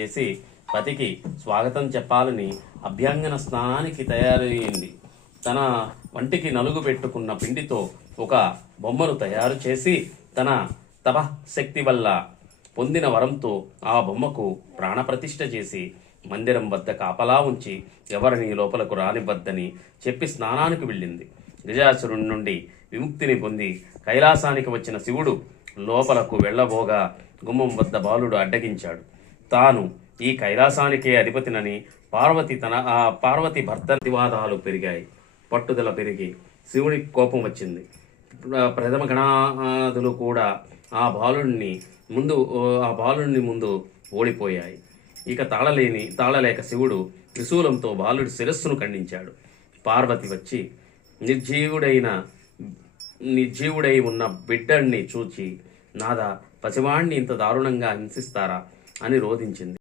చేసి పతికి స్వాగతం చెప్పాలని అభ్యంగన స్నానానికి తయారయ్యింది. తన వంటికి నలుగు పెట్టుకున్న పిండితో ఒక బొమ్మను తయారు చేసి తన తపశక్తి వల్ల పొందిన వరంతో ఆ బొమ్మకు ప్రాణప్రతిష్ఠ చేసి మందిరం వద్ద కాపలా ఉంచి ఎవరిని లోపలకు రానివ్వద్దని చెప్పి స్నానానికి వెళ్ళింది. గజాసురుడి నుండి విముక్తిని పొంది కైలాసానికి వచ్చిన శివుడు లోపలకు వెళ్ళబోగా గుమ్మం వద్ద బాలుడు అడ్డగించాడు. తాను ఈ కైలాసానికే అధిపతినని పార్వతి భర్త వివాదాలు పెరిగాయి. పట్టుదల పెరిగి శివుడికి కోపం వచ్చింది. ప్రథమ గణాదులు కూడా ఆ బాలుడిని ముందు ఓడిపోయాయి. ఇక తాళలేక శివుడు త్రిశూలంతో బాలుడి శిరస్సును ఖండించాడు. పార్వతి వచ్చి నిర్జీవుడై ఉన్న బిడ్డడిని చూచి, నాదా, పసివాణ్ణి ఇంత దారుణంగా హింసిస్తారా అని రోధించింది.